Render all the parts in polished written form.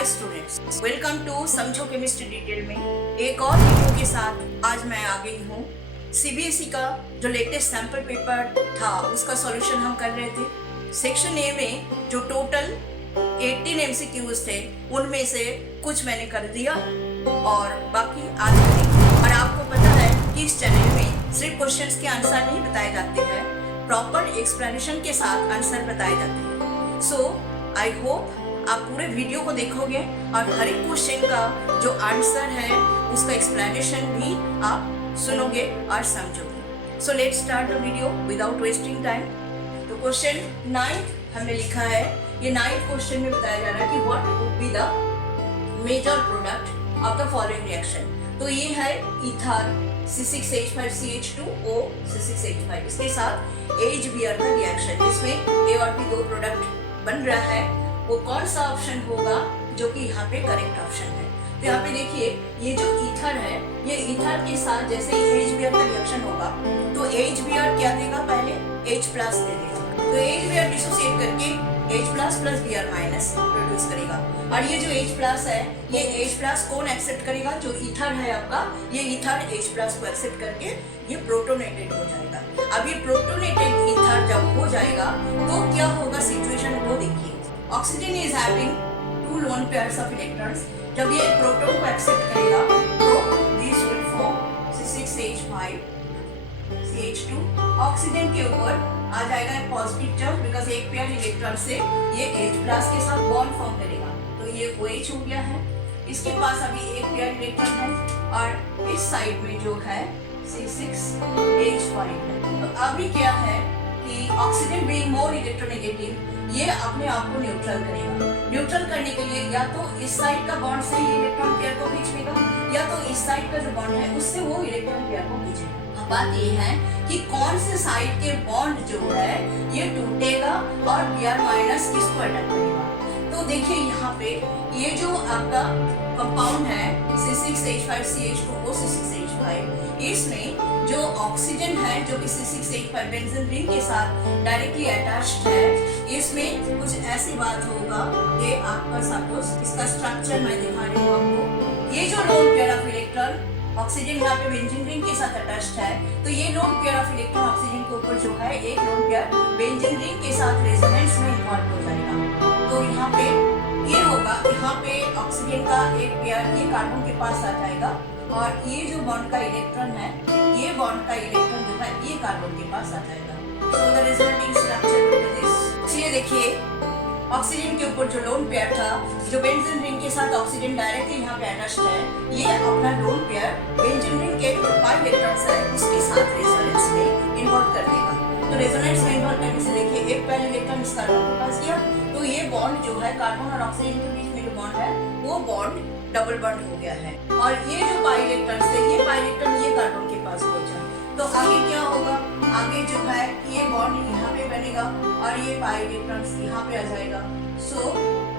Hi students, welcome to समझो chemistry detail में एक और वीडियो के साथ आज मैं आ गई हूँ। सीबीएसई का जो लेटेस्ट सैम्पल पेपर था उसका सॉल्यूशन हम कर रहे थे। सेक्शन ए में जो टोटल 18 एमसीक्यूज थे उनमें से कुछ मैंने कर दिया और बाकी आज करेंगे। और आपको पता है कि इस चैनल में सिर्फ क्वेश्चंस के आंसर नहीं बताए जाते हैं, प्रॉपर एक्सप्लेनेशन के साथ आंसर बताए जाते हैं। सो आई होप आप पूरे वीडियो को देखोगे और हर एक क्वेश्चन का जो आंसर है उसका एक्सप्लेनेशन भी आप सुनोगे और समझोगे। So let's start the video without wasting time. तो क्वेश्चन 9 हमने लिखा है। ये 9th क्वेश्चन में बताया जा रहा है कि what would be the major product of the following reaction. तो ये है इथार C6H5CH2O C6H5, इसके साथ HBr का रिएक्शन। इसमें A और B दो प्रोडक्ट बन रहा है। वो कौन सा ऑप्शन होगा जो कि यहाँ पे करेक्ट ऑप्शन है। तो यहाँ पे देखिए ये जो ईथर है, ये ईथर के साथ जैसे ही HBr का रिएक्शन होगा तो HBr क्या देगा, पहले H प्लस दे देगा। तो HBr डिसोसिएट करके H plus plus Br minus produce करेगा। और ये जो H प्लस है, ये H प्लस कौन एक्सेप्ट करेगा, जो ईथर है आपका, ये ईथर H प्लस को एक्सेप्ट करके ये प्रोटोनेटेड हो जाएगा। अब ये प्रोटोनेटेड ईथर जब हो जाएगा तो क्या होगा सिचुएशन वो देखिए। Oxygen is having 2 lone pairs of electrons. जब ये प्रोटॉन को एक्सेप्ट करेगा तो this will form C6H5 CH2। Oxygen के ऊपर आ जाएगा एक पॉजिटिव चार्ज बिकॉज एक पेयर इलेक्ट्रॉन से ये H प्लस के साथ बॉन्ड फॉर्म करेगा, तो ये OH हो गया है। इसके पास अभी एक पेयर इलेक्ट्रॉन है और इस साइड में जो है C6H5 है। तो अभी क्या है कि ऑक्सीजन बीइंग मोर इलेक्ट्रोनेगेटिव ये अपने आप को न्यूट्रल करेगा। न्यूट्रल करने के लिए या तो इस साइड का बॉन्ड से ये इलेक्ट्रॉन पेयर को खींच लेगा या तो इस साइड का जो बॉन्ड है उससे वो इलेक्ट्रॉन पेयर को खींचेगा। अब बात ये है कि कौन से साइड के बॉन्ड जो है ये टूटेगा और Br माइनस किसको अटैक करेगा। तो देखिए यहाँ पे ये जो आपका कंपाउंड है C6H5CH2O C6H5, इसमें जो ऑक्सीजन है जो कि C6H5 बेंजीन रिंग के साथ डायरेक्टली अटैच्ड है, इसमें कुछ ऐसी बात होगा कि आपका सपोज इसका स्ट्रक्चर मैं दिखा रही हूँ आपको। ये जो lone pair of electron oxygen यहाँ पे बेंजीन रिंग के साथ अटैच्ड है, तो ये lone pair of electron oxygen के ऊपर जो है एक लोन पेयर बेंजीन रिंग के साथ रेजोनेंस में इन्वॉल्व हो जाएगा। तो यहाँ पे ये होगा, यहाँ पे ऑक्सीजन का एक पेयर ये कार्बन के पास आ जाएगा और ये जो बॉन्ड का इलेक्ट्रॉन है, ये बॉन्ड का इलेक्ट्रॉन जो है ये कार्बन के पास आ जाएगा। So the resulting structure will be this। ये देखिए ऑक्सीजन के ऊपर जो लोन पेयर था, जो बेंजीन रिंग के साथ ऑक्सीजन डायरेक्टली यहाँ पे अटैच्ड है, ये अपना लोन पेयर बेंजीन रिंग के जो पाई इलेक्ट्रॉन्स है उसके साथ रेजोनेंस में इन्वॉल्व कर देगा। तो रेजोनेंस में इन्वॉल्व करने से देखिए एक पाई इलेक्ट्रॉन इस कार्बन के पास गया, तो ये बॉन्ड जो है कार्बन और ऑक्सीजन के बीच में जो बॉन्ड है वो बॉन्ड डबल बॉन्ड हो गया है। और ये जो पाई इलेक्ट्रॉन थे, ये पाई इलेक्ट्रॉन ये कार्बन के पास पहुंचा, तो आगे क्या होगा, आगे जो है ये बॉन्ड यहाँ पे बनेगा और ये पाई इलेक्ट्रॉन यहाँ पे आ जाएगा। So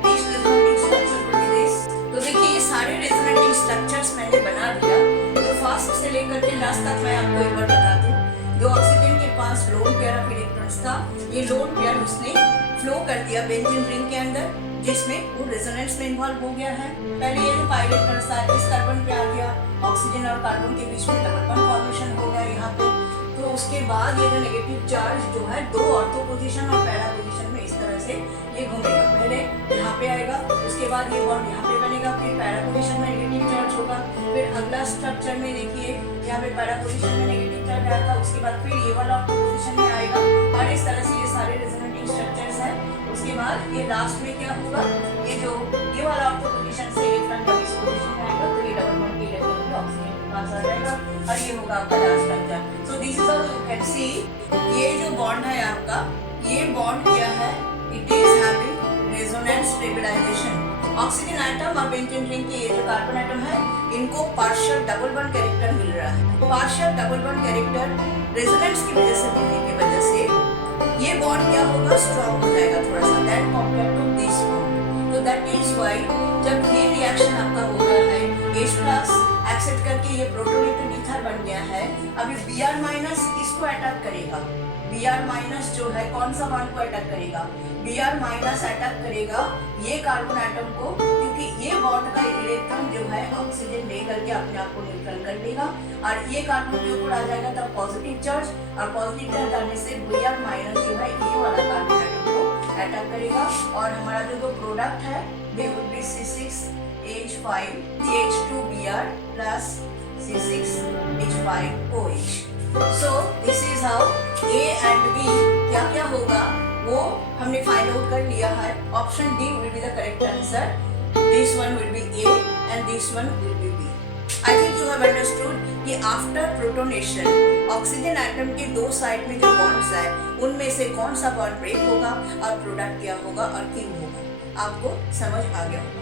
this resonating structure will be this. तो देखिए ये सारे रेजोनेटिंग स्ट्रक्चर्स मैंने बना दिया। तो फर्स्ट से लेकर के लास्ट तक मैं आपको एक बार बता दूं, जो ऑक्सीजन के पास लोन पेयर ऑफ इलेक्ट्रॉन्स था, ये लोन पेयर उसने फ्लो कर दिया बेंजीन रिंग के अंदर, जिसमें वो रेजोनेंस में इन्वॉल्व हो गया है। पहले ये जो पाई इलेक्ट्रॉन था इस कार्बन पे आ गया, ऑक्सीजन और कार्बन के बीच में डबल बॉन्ड फॉर्मेशन हो गया यहाँ पे। तो उसके बाद ये जो नेगेटिव चार्ज जो है दो ऑर्थो पोजीशन और पैरा पोजीशन में इस तरह से ये घूमेगा। पहले यहाँ पे आएगा, उसके बाद ये बॉन्ड यहाँ पे बनेगा, फिर पैरा पोजीशन में नेगेटिव चार्ज होगा, फिर अगला स्ट्रक्चर में देखिए यहाँ पे पैरा पोजीशन में नेगेटिव चार्ज आएगा, उसके बाद फिर ये वाला ऑर्थो पोजीशन में आएगा और इस तरह से ये सारे रेजोनेटिंग स्ट्रक्चर्स हैं। उसके बाद ये लास्ट में क्या होगा, ये जो ये वाला ऑर्थो पोजीशन से इलेक्ट्रॉन का इस पोजीशन में आएगा, तो ये डबल बॉन्ड के इलेक्ट्रॉन भी ऑक्सीजन के पास आ जाएगा और ये होगा आपका last structure. So this is how you can see, ये जो बॉन्ड है आपका, ये बॉन्ड क्या है, it is having resonance stabilization. Oxygen atom और बेंजीन रिंग के ये जो कार्बन आइटम है, इनको पार्शियल डबल बॉन्ड कैरेक्टर मिल रहा है। Partial double bond character resonance की वजह से मिलने की वजह से ये बॉन्ड क्या होगा, स्ट्रॉन्ग हो जाएगा थोड़ा सा that compare to this bond. तो दैट इज व्हाई जब ये रिएक्शन आपका हो रहा है, H प्लस एक्सेप्ट करके ये प्रोटोनेटेड ईथर बन गया है। अभी Br माइनस किसको अटैक करेगा, Br माइनस जो है कौन सा बॉन्ड को अटैक करेगा, Br माइनस अटैक करेगा ये कार्बन एटम को, क्योंकि ये बॉन्ड का इलेक्ट्रॉन जो है ऑक्सीजन ले करके अपने आप को न्यूट्रल कर लेगा और ये कार्बन के ऊपर आ जाएगा तब पॉजिटिव चार्ज, और पॉजिटिव चार्ज आने से Br माइनस जो है ये वाला कार्बन एटम को अटैक करेगा और हमारा जो प्रोडक्ट है they would be C6H5 CH2Br plus C6H5OH. So this is how A and B क्या क्या होगा वो हमने फाइंड आउट कर लिया है. Option D will be the correct answer. This one will be A and this one will be B. I think you have understood कि after protonation oxygen atom के दो साइड में जो बॉन्ड्स है उनमें से कौन सा बॉन्ड ब्रेक होगा और प्रोडक्ट क्या होगा और क्यों होगा, आपको समझ आ गया होगा.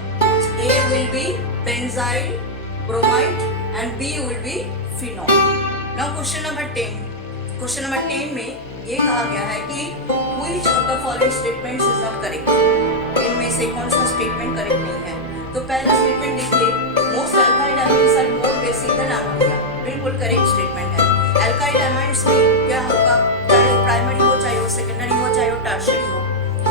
A will be benzyl bromide and B will be phenol. Now question number 10. Question number 10 में ये कहा गया है कि which of the following statements is not correct. इनमें से कौन सा स्टेटमेंट करेक्ट नहीं है. तो पहला स्टेटमेंट देखिए, most alkyl amines are more basic than ammonia. बिल्कुल करेक्ट स्टेटमेंट है. अल्काइल एमाइड्स में क्या होगा, चाहे वो प्राइमरी हो, चाहे वो सेकेंडरी हो, चाहे वो टर्शियरी हो,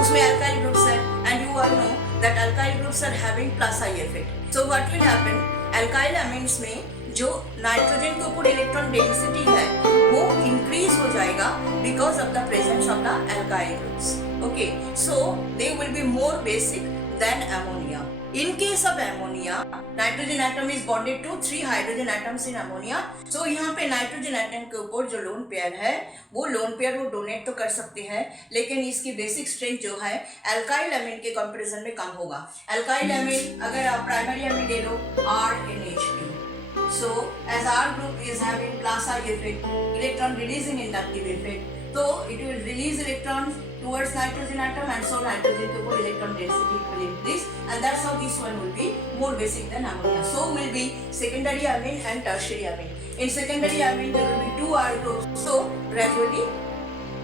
उसमें अल्काइल ग्रुप्स है and you all know that alkyl groups are having plus I effect. So what will happen, alkyl amides में जो नाइट्रोजन के ऊपर इलेक्ट्रॉन डेंसिटी है वो इंक्रीज हो जाएगा because of the presence of the alkyl groups. Okay, so they will be more basic than ammonia. In case of ammonia, nitrogen atom is bonded to 3 hydrogen atoms in ammonia. So यहाँ पे nitrogen atom के ऊपर जो lone pair है वो lone pair वो donate तो कर सकते हैं, लेकिन इसकी बेसिक स्ट्रेंथ जो है अल्काइल एमीन के कंपैरिजन में कम होगा. अल्काइल एमीन अगर आप प्राइमरी एमीन ले लो RNH2. So as R group is having plus I effect, electron releasing inductive effect, so it will release electrons towards nitrogen atom and so nitrogen के ऊपर electron density will increase and that's how this one will be more basic than ammonia. So will be secondary amine and tertiary amine. In secondary amine there will be 2 R groups, so gradually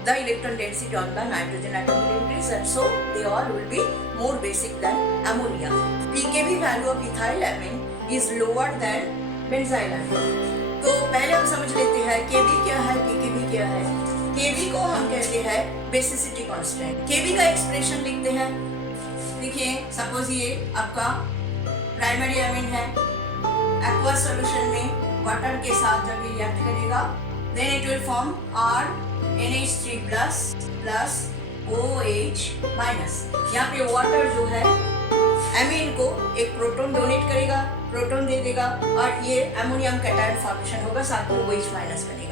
the electron density on the nitrogen atom will increase and so they all will be more basic than ammonia. pKb value of ethyl amine is lower than benzyl amine. तो पहले हम समझ लेते हैं Kb क्या है, pKb क्या है. Kb को हम कहते हैं बेसिसिटी कांस्टेंट. Kb का एक्सप्रेशन लिखते हैं. देखिए सपोज ये आपका प्राइमरी एमीन है, एक्वस सॉल्यूशन में वाटर के साथ जब ये रिएक्ट करेगा then it will form RNH3 plus OH minus. यहाँ पे वाटर जो है एमीन को एक प्रोटॉन डोनेट करेगा, प्रोटॉन दे देगा और ये अमोनियम कैटायन फॉर्मेशन होगा, साथ में OH माइनस बनेगा.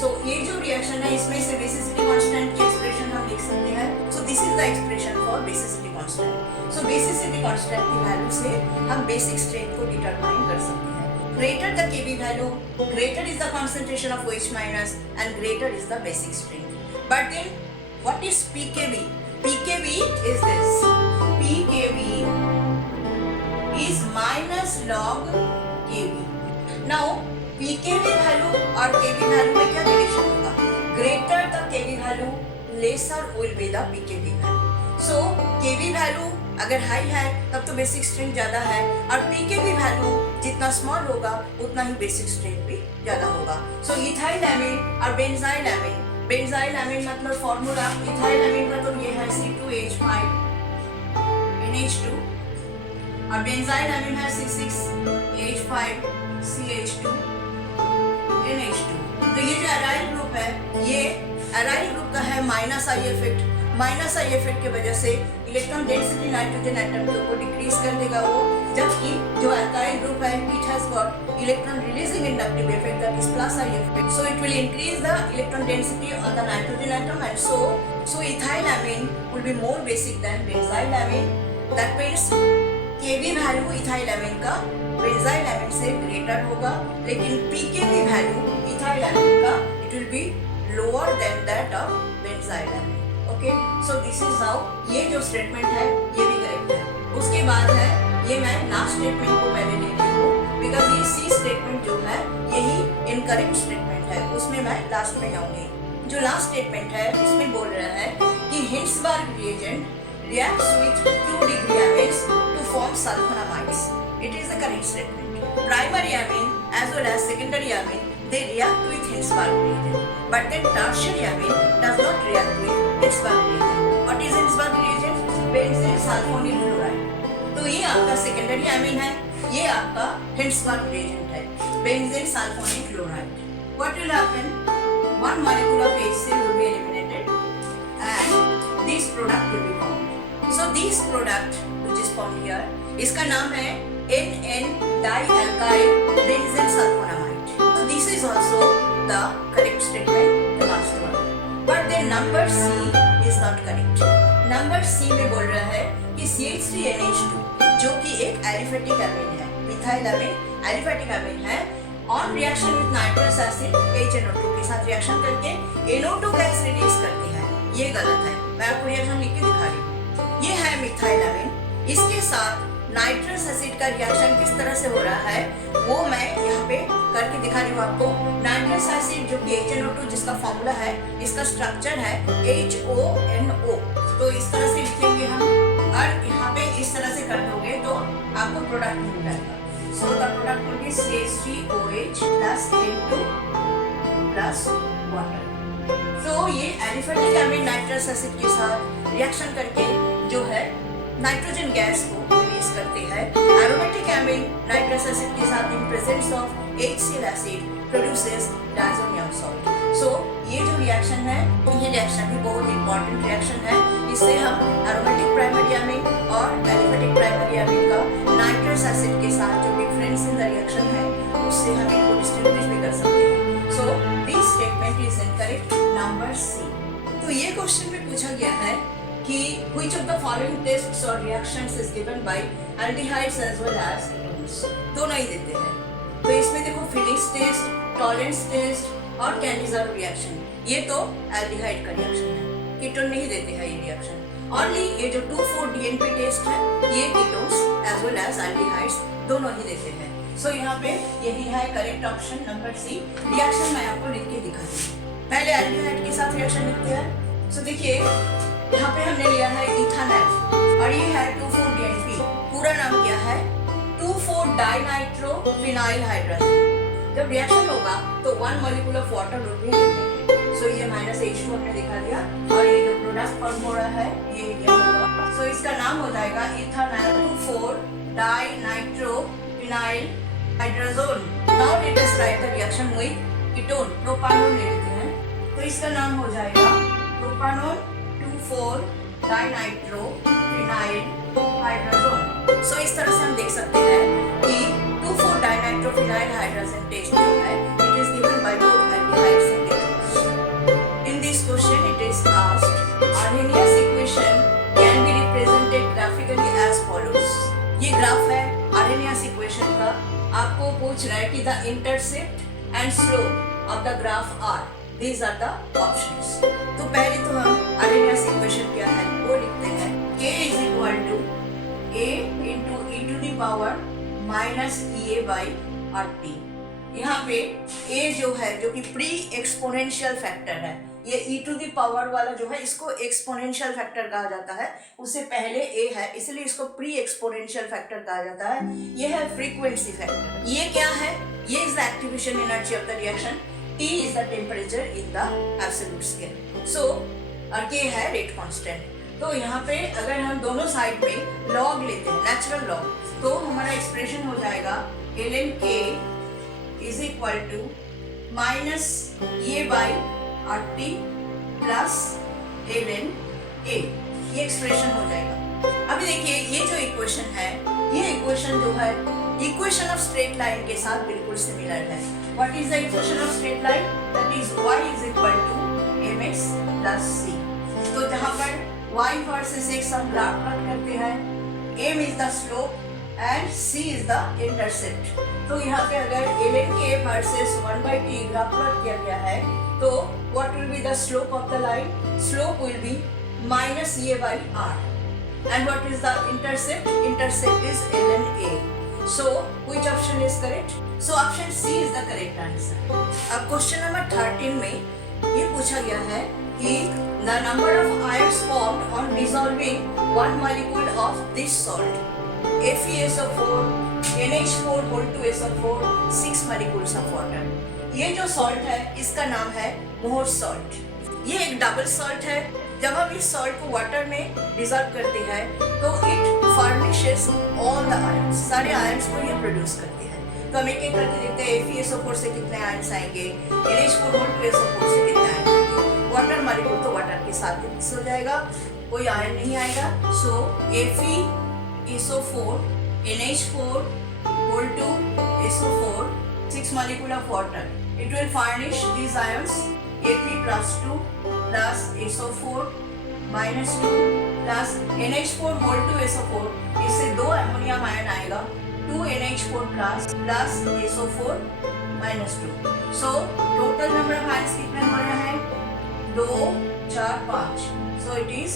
सो ये जो रिएक्शन है इसमें से बेसिसिटी कांस्टेंट की एक्सप्रेशन हम लिख सकते हैं. So this is the expression for basicity constant. So basicity constant की वैल्यू से हम बेसिक स्ट्रेंथ को डिटरमाइन कर सकते हैं. Greater the Kb value, greater is the concentration of OH minus and greater is the basic strength. But then what is pKb? pKb is this. pKb is minus log Kb. Now pKb value और Kb value में क्या relation होगा? Greater the Kb value, lesser will be the pKb value. So Kb value अगर high है तब तो basic strength ज्यादा है और pKb वैल्यू जितना स्मॉल होगा उतना ही बेसिक स्ट्रेंथ भी ज्यादा होगा. सो इथाइल एमीन और बेंजाइल एमीन, बेंजाइल एमीन मतलब फॉर्मूला इथाइल एमीन का तो ये है C2H5NH2 और बेंजाइल एमीन है C6H5CH2NH2. तो ये जो एराइल ग्रुप है ये एराइल ग्रुप का है minus I effect. Minus I effect की वजह से इलेक्ट्रॉन डेंसिटी नाइट्रोजन एटम के ऊपर डिक्रीज कर देगा वो, जबकि जो अल्काइल ग्रुप है it has got electron releasing inductive effect that is plus I effect. So it will increase the electron density on the nitrogen atom and so ethyl amine will be more basic than benzyl amine. That means Kb value ethyl amine का benzyl amine से greater होगा, लेकिन pKb value ethyl amine का it will be lower than that of benzyl amine. Okay, so this is how ये जो statement है ये भी करेक्ट है. उसके बाद है ये मैं लास्ट स्टेटमेंट को पहले लेती हूँ बिकॉज ये सी स्टेटमेंट जो है यही इनकरेक्ट स्टेटमेंट है, उसमें मैं लास्ट में जाऊंगी. जो लास्ट स्टेटमेंट है उसमें बोल रहा है कि Hinsberg reagent reacts with 2 degree amines to form sulfonamides. It is the correct statement. Primary amine as well as secondary amine they react with Hinsberg reagent. But then tertiary amine does not react with Hinsberg reagent. What is Hinsberg reagent? Benzene sulfonyl chloride. तो ये आपका secondary amine है, ये आपका Hinsberg reagent है, benzene sulphonyl chloride. What will happen? One molecule of HCl will be eliminated and this product will be formed. So this product which is formed here, इसका नाम है NN-dialkyl benzene sulfonamide. So this is also the correct statement, the last one. But then number C is not correct. Number C में बोल रहा है कि CH3NH2 जो कि एक एलिफेटिक अमीन है, मिथाइल अमीन एलिफेटिक अमीन है, on reaction with nitrous acid HNO2 के साथ रिएक्शन करके NO2 गैस रिलीज करती है. ये गलत है, मैं आपको रिएक्शन लिख के दिखा रही हूँ. ये है मिथाइल अमीन, इसके साथ नाइट्रस एसिड का रिएक्शन किस तरह से हो रहा है वो मैं यहाँ पे करके दिखा रही हूँ आपको. नाइट्रस एसिड जो कि HNO2 जिसका फॉर्मूला है, इसका स्ट्रक्चर है HONO. तो इस तरह से लिखेंगे हम और यहाँ पे इस तरह से कर दोगे तो आपको प्रोडक्ट मिल जाएगा. So the product will be CH3OH plus N2 plus water. तो ये एलिफेटिक अमीन नाइट्रस एसिड के साथ रिएक्शन करके जो है नाइट्रोजन गैस को रिलीज करते हैं. एरोमेटिक अमीन नाइट्रस एसिड के साथ in presence of HCl acid produces diazonium salt. So ये जो रिएक्शन है, ये रिएक्शन भी बहुत इंपॉर्टेंट रिएक्शन है. इससे हम एरोमेटिक प्राइमरी अमीन और एलिफेटिक प्राइमरी अमीन का नाइट्रस एसिड के साथ जो डिफरेंस इन द रिएक्शन है उससे हम इनको डिस्टिंग्विश भी कर सकते हैं. So this statement is incorrect, number C. तो ये क्वेश्चन में पूछा गया है कि which of the following tests or reactions is given by aldehydes as well as ketones. दोनों ही देते हैं. तो इसमें देखो फिलिंग्स टेस्ट, टॉलरेंस टेस्ट और कैंडिज़ारो रिएक्शन, ये तो एल्डिहाइड का रिएक्शन है, कीटोन नहीं देते हैं ये रिएक्शन. ओनली ये जो 2,4-DNP टेस्ट है ये ketones as well as aldehydes दोनों ही देते हैं. सो यहाँ पे यही है correct option number C. Reaction मैं आपको लिख के दिखा दूँ. पहले एल्डिहाइड के साथ रिएक्शन लिखते हैं. सो देखिए यहाँ पे हमने लिया है इथानॉल और ये है 2,4-DNP. पूरा नाम क्या है? 2,4-डाइनाइट्रोफिनाइल हाइड्रोजन. जब रिएक्शन होगा तो 1 molecule of water will be eliminated. So ये -H2 हमने दिखा दिया और ये जो प्रोडक्ट फॉर्म हो रहा है ये होगा. सो इसका नाम हो जाएगा इथानॉल 2,4-डाइनाइट्रोफिनाइल hydrogen. Now let us write the reaction with ketone. Propanol लेते हैं तो इसका नाम हो जाएगा प्रोपानोल 2,4-डाइनाइट्रोफिनाइल हाइड्रोजन. सो इस तरह से हम देख सकते हैं कि 2,4-डाइनाइट्रोफिनाइल हाइड्रोजन टेस्ट जो है it is given by both aldehydes and ketones. In this question it is asked Arrhenius equation can be represented graphically as follows. ये ग्राफ है Arrhenius equation का. आपको पूछ रहा है कि the intercept and slope of the graph are. These are the options. तो पहले तो हम Arrhenius equation क्या है वो लिखते हैं. K is equal to A into e to the power minus EA by RT. यहाँ पे A जो है जो कि प्री एक्सपोनेंशियल फैक्टर है, ये e टू दी पावर वाला जो है इसको एक्सपोनेंशियल फैक्टर कहा जाता है. उससे पहले A है इसलिए इसको प्री एक्सपोनेंशियल फैक्टर कहा जाता है. ये है फ्रीक्वेंसी फैक्टर. ये क्या है? ये is the activation energy of the reaction. T is the temperature in the absolute scale. So और K है रेट कांस्टेंट. तो यहाँ पे अगर हम दोनों साइड में लॉग लेते हैं, नेचुरल लॉग, तो हमारा एक्सप्रेशन हो जाएगा ln K is equal to minus EA by RT plus ln A. ये एक्सप्रेशन हो जाएगा. अभी देखिए ये जो इक्वेशन है, ये इक्वेशन जो है इक्वेशन ऑफ स्ट्रेट लाइन के साथ बिल्कुल सिमिलर है. What is the equation of straight line? That is y is equal to mx plus c. तो जहाँ पर y versus x हम ग्राफ प्लॉट करते हैं, m is the slope and c is the intercept. तो यहाँ पे अगर ln k versus 1/t graph plot किया गया है तो what will be the slope of the line? Slope will be minus a by r. And what is the intercept? Intercept is ln a. So which option is correct? So option C is the correct answer. अब question number 13 में ये पूछा गया है कि the number of ions formed on dissolving 1 molecule of this salt, FeSO4, NH4 2SO4, 6 molecules of water. ये जो salt है इसका नाम है मोर सॉल्ट। ये एक डबल सॉल्ट है। जब हम इस सॉल्ट को वाटर में डिजॉल्व करते हैं तो it furnishes all the ions, सारे आयंस को ये प्रोड्यूस करते हैं। तो हम एक एक करके देखते हैं FeSO4 से कितने आयंस आएंगे, NH4 से कितने आएंगे। वाटर मॉलिक्यूल तो वाटर के साथ मिक्स हो जाएगा, कोई आयन नहीं आएगा। सो FeSO4 NH4 6 molecule of water, it will furnish these ions Fe+2 plus SO4 minus 2 plus NH4 इससे 2 अमोनियम आयन आएगा 2 NH4 plus SO4 minus 2। So total number of ions कितने हो रहे हैं 2 4 5। So it is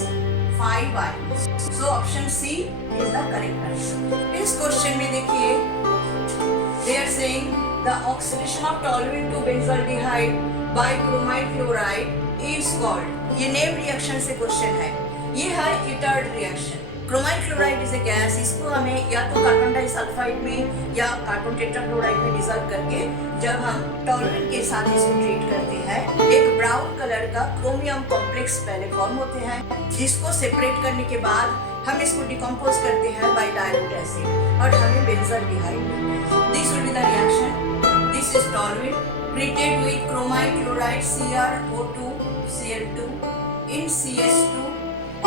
5 ions. So option C is the correct answer. इस question में देखिए they are saying the oxidation of toluene to benzaldehyde by chromite chloride is called, ये name reaction से question है। ये है Etard reaction. Chromite chloride is a gas, इसको हमें या तो कार्बन डाइसल्फाइड में या कार्बन टेट्राक्लोराइड में डिसॉल्व करके जब हम टॉलरेंट के साथ इसको ट्रीट करते हैं एक ब्राउन कलर का क्रोमियम कॉम्प्लेक्स पहले फॉर्म होते हैं, जिसको सेपरेट करने के बाद हम इसको डिकम्पोज करते हैं बाय डाइल्यूट एसिड और हमें बेंजाल्डिहाइड मिलता है। This will be the reaction. This is tolerant treated with chromite chloride CrO2 Cl2 in CH2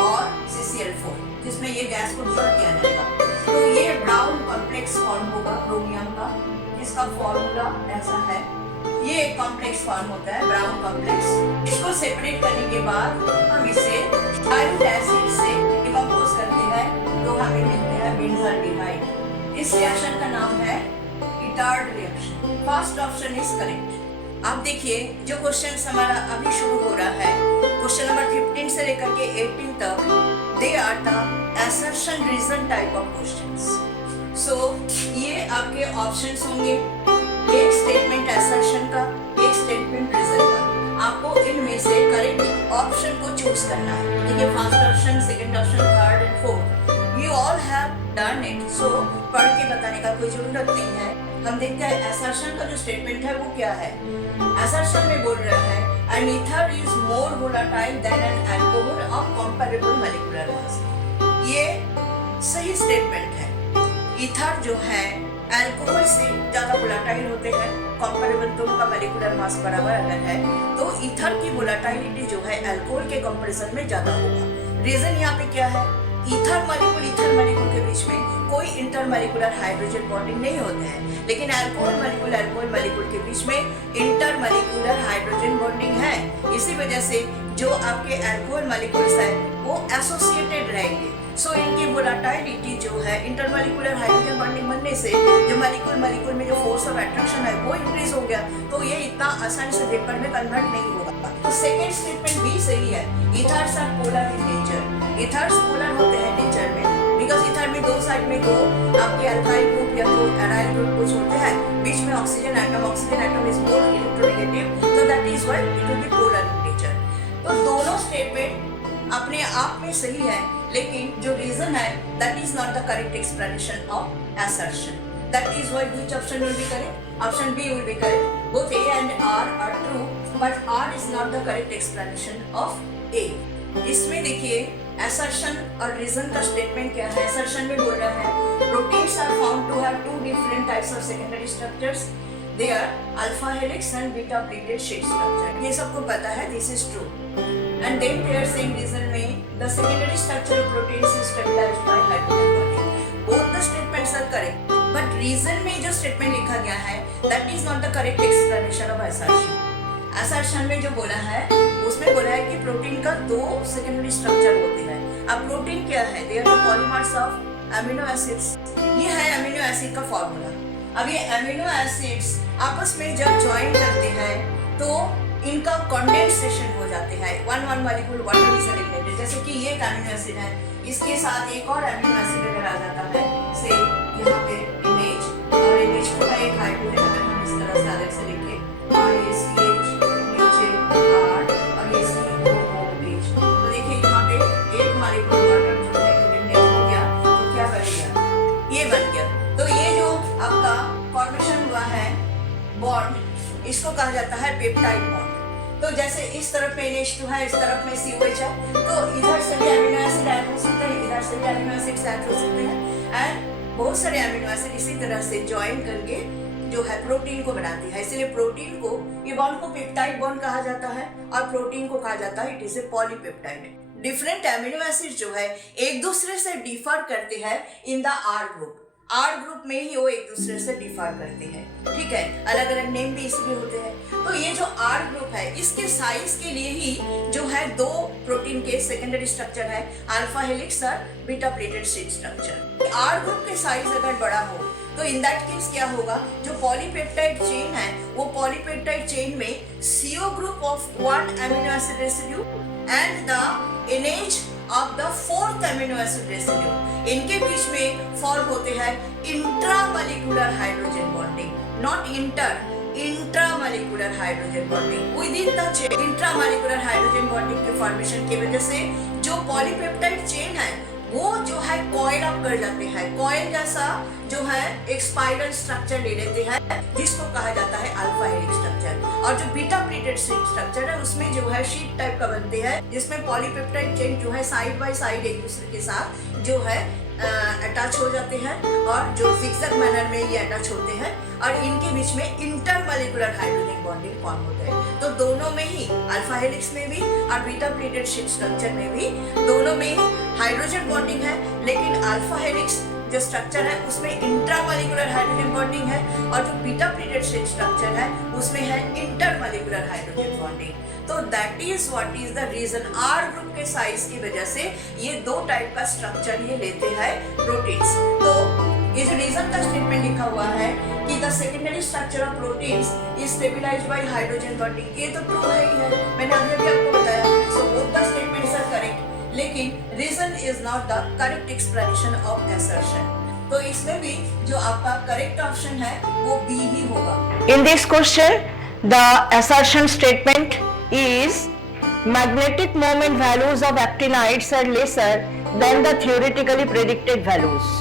और CCl4, जिसमें ये गैस को डिसॉल्व किया जाएगा। तो ये ब्राउन कॉम्प्लेक्स फॉर्म होगा क्रोमियम का, जिसका फॉर्मूला ऐसा है। ये एक कॉम्प्लेक्स फॉर्म होता है ब्राउन कॉम्प्लेक्स। इसको सेपरेट करने के बाद हम इसे डाइल्यूट एसिड से डिकम्पोज करते हैं तो हमें मिलते हैं बेंजाल्डिहाइड। इस रिएक्शन का नाम है Etard reaction. First option is correct. आप देखिए जो क्वेश्चन हमारा अभी शुरू हो रहा है, क्वेश्चन नंबर 15 से लेकर के 18 तक, they are the assertion reason type of questions. So ये आपके ऑप्शंस होंगे, एक स्टेटमेंट assertion का, एक स्टेटमेंट रीजन का। आपको इनमें से करेक्ट ऑप्शन को चूज करना है। देखिए first option, second option, third and fourth, you all have done it. So पढ़ के बताने का कोई जरूरत नहीं है। हम देखते हैं assertion का जो स्टेटमेंट है वो क्या है। assertion में बोल रहा है an ether is more volatile than an alcohol of comparable molecular mass। ये सही स्टेटमेंट है। ईथर जो है अल्कोहल से ज्यादा वोलाटाइल होते हैं, कंपैरेबल दोनों का मोलेकुलर मास बराबर अगर है तो ईथर की वोलाटिलिटी जो है अल्कोहल के कंपैरिजन में ज्यादा होगा। रीजन यहाँ पे क्या है, ईथर मॉलिक्यूल के बीच में कोई इंटरमॉलिक्यूलर हाइड्रोजन बॉन्डिंग नहीं होते हैं, लेकिन अल्कोहल मॉलिक्यूल के बीच में इंटरमॉलिक्यूलर हाइड्रोजन बॉन्डिंग है। इसी वजह से जो आपके अल्कोहल मॉलिक्यूल्स है वो एसोसिएटेड रहेंगे। सो इनकी वोलाटिलिटी जो है इंटरमॉलिक्यूलर हाइड्रोजन बॉन्डिंग बनने से जो मॉलिक्यूल में जो फोर्स ऑफ अट्रैक्शन है वो इंक्रीज हो गया, तो ये इतना आसानी से वेपर में कन्वर्ट नहीं होगा। तो सेकेंड स्टेटमेंट भी सही है। Ethers are polar in nature. Ethers polar होते हैं नेचर में, बिकॉज ईथर में दो साइड में दो आपके अल्काइल ग्रुप या तो एराइल ग्रुप कुछ होते हैं, बीच में oxygen atom is more electronegative, so that is why it will be polar in nature। तो दोनों स्टेटमेंट अपने आप में सही है, लेकिन जो रीजन है that is not the correct explanation of assertion। That is why which option will be correct? Option B will be correct. Both A and R are true, but R is not the correct explanation of A। इसमें देखिए assertion और reason का statement क्या है। assertion में बोल रहा है proteins are found to have two different types of secondary structures। They are alpha helix and beta pleated sheet structure। ये सबको पता है, this is true। And then they are saying reason में the secondary structure of proteins is stabilized by hydrogen bonding। Both the statements are correct, but reason में जो statement लिखा गया है that is not the correct explanation of assertion। assertion में जो बोला है उसमें बोला है कि प्रोटीन का दो सेकेंडरी स्ट्रक्चर होते हैं। अब प्रोटीन क्या है, they are the polymers of amino acids. ये है अमीनो एसिड का फॉर्मूला। अब ये अमीनो एसिड्स आपस में जब ज्वाइन करते हैं तो इनका कंडेंसेशन हो जाते हैं, वन मॉलिक्यूल वन से रिलेटेड। जैसे कि ये एक अमीनो एसिड है, इसके साथ एक और अमीनो एसिड अगर आ जाता है, से यहाँ पे इमेज और इमेज को एक हाइड्रोजन अगर हम इस तरह से अलग से लिखे RACH नीचे R और ये COOH, तो देखिए यहाँ पे एक मॉलिक्यूल वाटर जो है इलिमिनेट हो गया, तो क्या बनेगा, ये बन गया। तो ये जो आपका फॉर्मेशन हुआ है बॉन्ड इसको कहा जाता है पेप्टाइड बॉन्ड। तो जैसे इस तरफ में NH2 है, इस तरफ में COH है, तो इधर से भी अमीनो एसिड ऐड हो सकते हैं, इधर से भी अमीनो एसिड ऐड हो सकते हैं, एंड बहुत सारे अमीनो एसिड इसी तरह से ज्वाइन करके जो है प्रोटीन को बनाती है। इसलिए प्रोटीन को, ये बॉन्ड को पेप्टाइड बॉन्ड कहा जाता है और प्रोटीन को कहा जाता है it is a polypeptide. Different amino acid जो है एक दूसरे से डिफर करते हैं in the R group. R group में ही वो एक दूसरे से डिफर करते हैं, ठीक है, अलग अलग नेम भी इसलिए होते हैं। तो ये जो R ग्रुप है इसके साइज के लिए ही जो है दो प्रोटीन के सेकेंडरी स्ट्रक्चर है, अल्फा हेलिक्स और beta pleated sheet structure. R group के साइज अगर बड़ा हो तो इन दैट केस क्या होगा, जो पॉलीपेप्टाइड चेन है वो पॉलीपेप्टाइड चेन में CO group of 1 amino acid residue and the NH of the 4th amino acid residue, इनके बीच में फॉर्म होते हैं intramolecular hydrogen bonding, not intramolecular hydrogen bonding with in the chain. Intramolecular hydrogen bonding के formation की वजह से जो polypeptide chain है वो जो है कॉइल अप कर जाते हैं, कॉइल जैसा जो है एक स्पाइरल स्ट्रक्चर ले लेते हैं जिसको कहा जाता है अल्फा हेलिक्स स्ट्रक्चर। और जो बीटा प्लेटेड शीट स्ट्रक्चर है उसमें जो है शीट टाइप का बनते हैं जिसमें पॉलीपेप्टाइड चेन जो है साइड बाय साइड एक दूसरे के साथ जो है अटैच हो जाते हैं और जो जिगजैग मैनर में ये अटैच होते हैं और इनके बीच में इंटरमोलिकुलर हाइड्रोजन बॉन्डिंग फॉर्म होता है। तो दोनों में ही, अल्फा हेलिक्स में भी और बीटा प्लेटेड शीट स्ट्रक्चर में भी, दोनों में ही हाइड्रोजन बॉन्डिंग है, लेकिन अल्फा हेलिक्स जो स्ट्रक्चर है उसमें इंट्रामोलिकुलर हाइड्रोजन बॉन्डिंग है और जो बीटा प्लेटेड शीट स्ट्रक्चर है उसमें है इंटरमोलिकुलर हाइड्रोजन बॉन्डिंग। तो that is what is the reason, R group के साइज की वजह से ये दो टाइप का स्ट्रक्चर ये लेते हैं प्रोटीन्स। तो ये जो रीजन का स्टेटमेंट लिखा हुआ है कि the secondary structure of proteins is stabilized by hydrogen bonding, ये तो ट्रू है ही है, मैंने अभी भी आपको बताया। So both the statements are correct, लेकिन reason is not the correct explanation of assertion. तो इसमें भी जो आपका करेक्ट ऑप्शन है वो बी ही होगा। In this question, the assertion statement is magnetic moment values of actinides are lesser than the theoretically predicted values.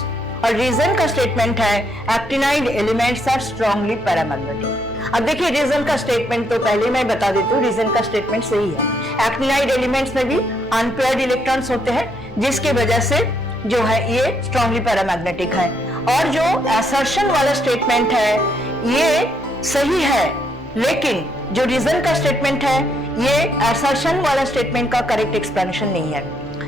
और रीजन का स्टेटमेंट है actinide elements are strongly paramagnetic. अब देखिए रीजन का स्टेटमेंट तो पहले मैं बता देती हूँ, रीजन का स्टेटमेंट सही है। एक्टिनाइड एलिमेंट्स में भी अनपेयर्ड इलेक्ट्रॉन्स होते हैं जिसकी वजह से जो है ये स्ट्रांगली पैरामैग्नेटिक है। और जो असर्शन वाला स्टेटमेंट है ये सही है, लेकिन जो रीजन का स्टेटमेंट है ये असर्शन वाला स्टेटमेंट का करेक्ट एक्सप्लेनेशन नहीं है।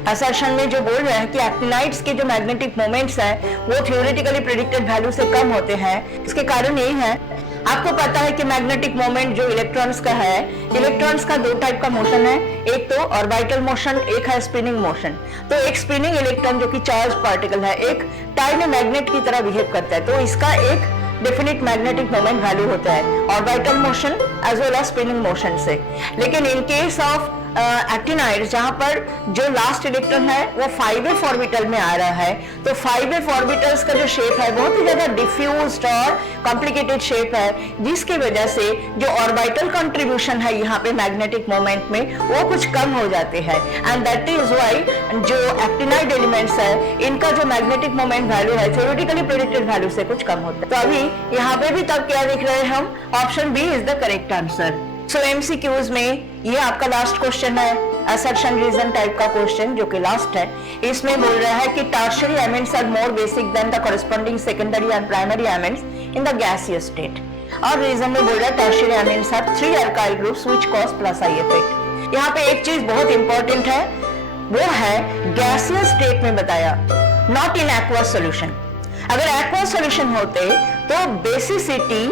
असर्शन में जो बोल रहे हैं कि एक्टिनाइड्स के जो मैग्नेटिक मोमेंट्स हैं वो थ्योरेटिकली प्रेडिक्टेड वैल्यू से कम होते हैं, इसके कारण यही है, आपको पता है कि मैग्नेटिक मोमेंट जो इलेक्ट्रॉन्स का है, इलेक्ट्रॉन्स का दो टाइप का मोशन है, एक तो ऑर्बिटल मोशन, एक है स्पिनिंग मोशन। तो एक स्पिनिंग इलेक्ट्रॉन जो कि चार्ज पार्टिकल है एक टाइम मैग्नेट की तरह बिहेव करता है, तो इसका एक डेफिनेट मैग्नेटिक मोमेंट वैल्यू होता है orbital motion as well as spinning motion से। लेकिन इन केस ऑफ एक्टिनाइड जहां पर जो लास्ट इलेक्ट्रॉन है वो 5f ऑर्बिटल में आ रहा है, तो 5f ऑर्बिटल्स का जो शेप है बहुत ही ज्यादा डिफ्यूज्ड और कॉम्प्लिकेटेड शेप है, जिसकी वजह से जो ऑर्बिटल कंट्रीब्यूशन है यहाँ पे मैग्नेटिक मोमेंट में वो कुछ कम हो जाते हैं। एंड दैट इज व्हाई जो एक्टिनाइड एलिमेंट्स है इनका जो मैग्नेटिक मोमेंट वैल्यू है थ्योरेटिकली प्रेडिक्टेड वैल्यू से कुछ कम होता है। तो अभी यहाँ पे भी तब क्या देख रहे हैं हम, option B is the correct answer. So MCQs में ये आपका लास्ट क्वेश्चन है, असर्शन रीजन टाइप का क्वेश्चन जो कि लास्ट है। इसमें बोल रहा है कि tertiary amines are more basic than the corresponding secondary and primary amines in the gaseous state. और रीजन में बोल रहा है tertiary amines are 3 alkyl groups which cause plus I effect. यहाँ पे एक चीज बहुत इंपॉर्टेंट है, वो है गैसियस स्टेट में बताया, नॉट इन एक्वस सॉल्यूशन। अगर एक्वस सॉल्यूशन होते तो बेसिसिटी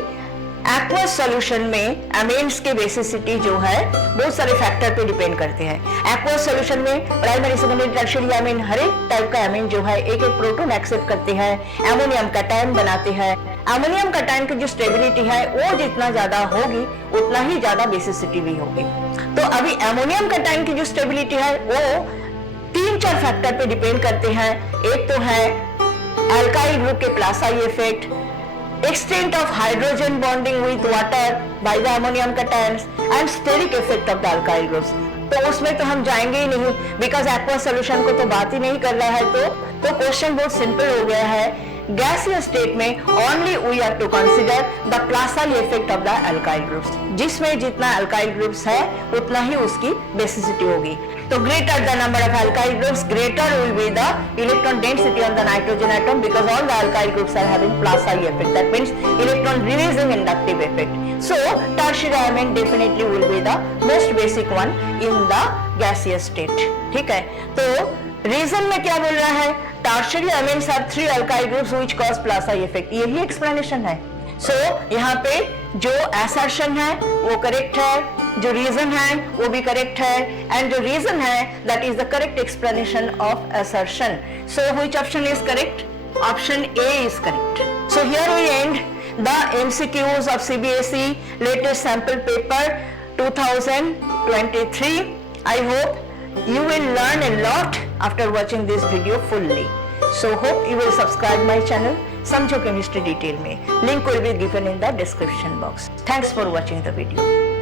एक्वस सॉल्यूशन में अमीन्स के बेसिसिटी जो है बहुत सारे फैक्टर पे डिपेंड करते हैं। एक्वस सॉल्यूशन में प्राइमरी सेकेंडरी टर्शियरी अमीन हर एक टाइप का अमीन जो है एक एक प्रोटॉन एक्सेप्ट करते हैं, अमोनियम कैटायन बनाते हैं। अमोनियम कैटायन की जो स्टेबिलिटी है वो जितना ज्यादा होगी उतना ही ज्यादा बेसिसिटी भी होगी। तो अभी अमोनियम कैटायन की जो स्टेबिलिटी है वो 3-4 फैक्टर पे डिपेंड करते हैं। एक तो है अल्काइल ग्रुप के plus I effect, extent of hydrogen bonding with water by the ammonium cations and steric effect of the alkyl groups। तो उसमें तो हम जाएंगे ही नहीं बिकॉज एक्वा सोल्यूशन को तो बात ही नहीं कर रहा है। तो क्वेश्चन बहुत सिंपल हो गया है, gaseous state में only we have to consider the Plassai effect of the alkyl groups. जिसमें जितना alkyl groups है उतना ही उसकी basicity होगी. तो greater the number of alkyl groups, greater will be the electron density on the nitrogen atom because all the alkyl groups are having Plassai effect. That means electron releasing inductive effect. So tertiary amine definitely will be the most basic one in the gaseous state. ठीक है. तो reason में क्या बोल रहा है? Tertiary amines have 3 alkyl groups which cause plus I effect. यही explanation है. सो यहाँ पे जो असर्शन है वो करेक्ट है, जो रीजन है वो भी करेक्ट है, एंड जो रीजन है that is the correct explanation of assertion. So which option is correct? Option A is correct. So here we end the MCQs of CBSE latest sample paper 2023. I hope you will learn a lot after watching this video fully. So hope you will subscribe my channel समझो chemistry detail में. Link will be given in the description box. Thanks for watching the video.